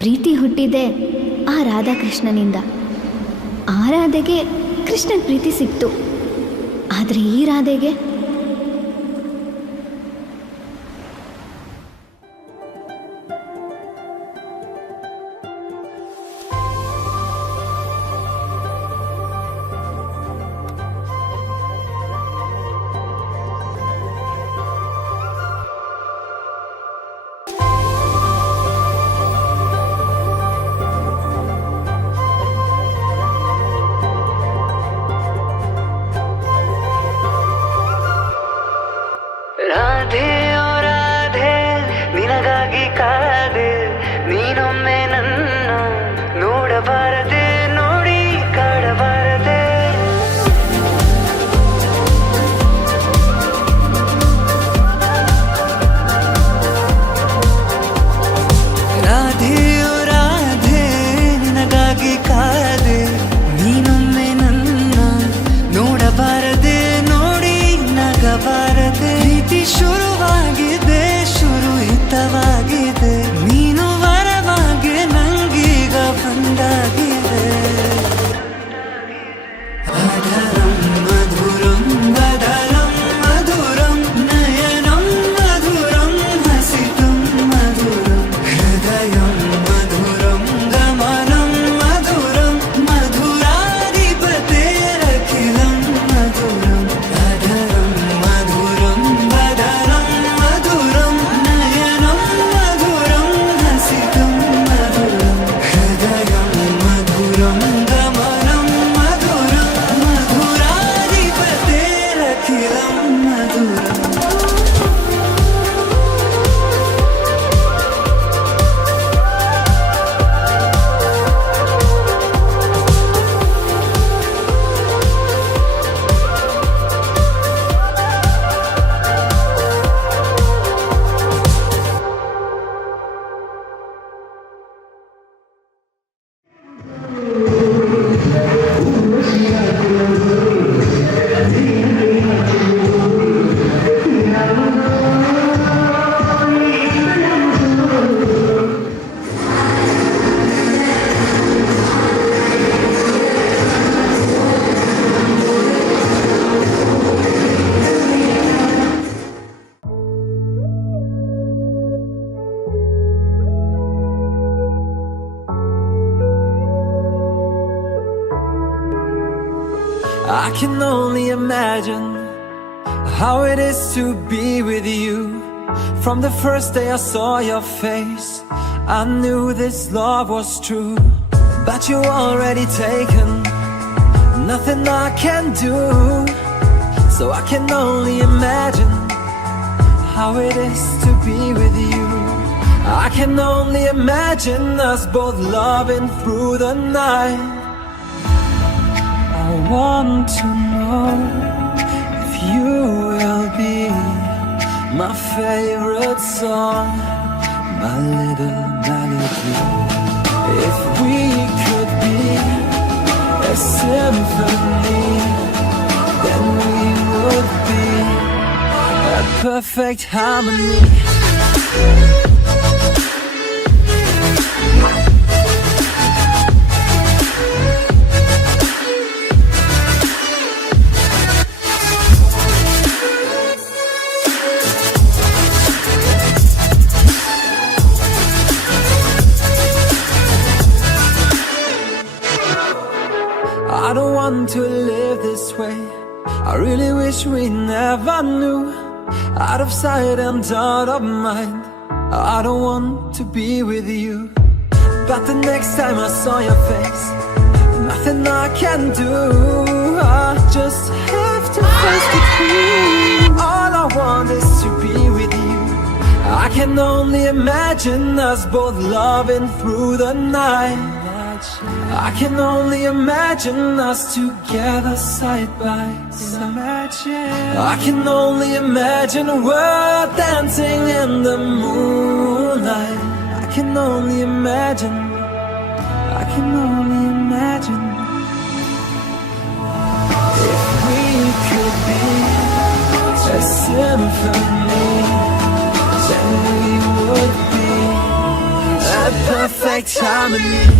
ಪ್ರೀತಿ ಹುಟ್ಟಿದೆ ಆ ರಾಧಾಕೃಷ್ಣನಿಂದ. ಆ ರಾಧೆಗೆ ಕೃಷ್ಣನ ಪ್ರೀತಿ ಸಿಕ್ತು, ಆದರೆ ಈ ರಾಧೆಗೆ ರಾಧೆ ಓ ರಾಧೆ ನಿನಗಾಗಿ ಕಾದೆ, ನೀನೊಮ್ಮೆ ನನ್ನ ನೋಡಬಾರದೆ, ನೋಡಿ ಕಾಡಬಾರದೆ. ರಾಧೆ ಓ ರಾಧೆ ನಿನಗಾಗಿ ಕಾದೆ, ನೀನೊಮ್ಮೆ ನನ್ನ ನೋಡಬಾರದೆ, ನೋಡಿ ನಗಬಾರದೆ. ಶುರುವಾಗಿದೆ, ಶುರುಹಿತವಾಗಿದೆ, ನೀನು ವರವಾಗಿ ನಂಗೀಗ ಬಂದಾಗಿದೆ. ಅಧರಂ ಮಧುರಂ ಬದರಂ ಮಧುರಂ ನಯನಂ ಮಧುರಂ ಹಸಿತಂ ಮಧುರಂ ಹೃದಯಂ ಮಧುರಂ ಗಮನಂ ಮಧುರಂ ಮಧುರಾಧಿಪತೇರಖಿಲಂ ಮಧುರಂ. ಅಧರಂ ಮಧುರಂ I can only imagine how it is to be with you. From the first day I saw your face, I knew this love was true. But you already taken, nothing I can do. So I can only imagine how it is to be with you. I can only imagine us both loving through the night. I want to know if you will be my favorite song, my little melody. If we could be a symphony, then we would be a perfect harmony. I don't want to live this way. I really wish we never knew. Out of sight and out of mind, I don't want to be with you. But the next time I saw your face, nothing I can do. I just have to face the truth. All I want is to be with you. I can only imagine us both loving through the night. I can only imagine us together side by side. I can only imagine we're dancing in the moonlight. I can only imagine. I can only imagine. If we could be a symphony, then we would be a perfect like Tammany.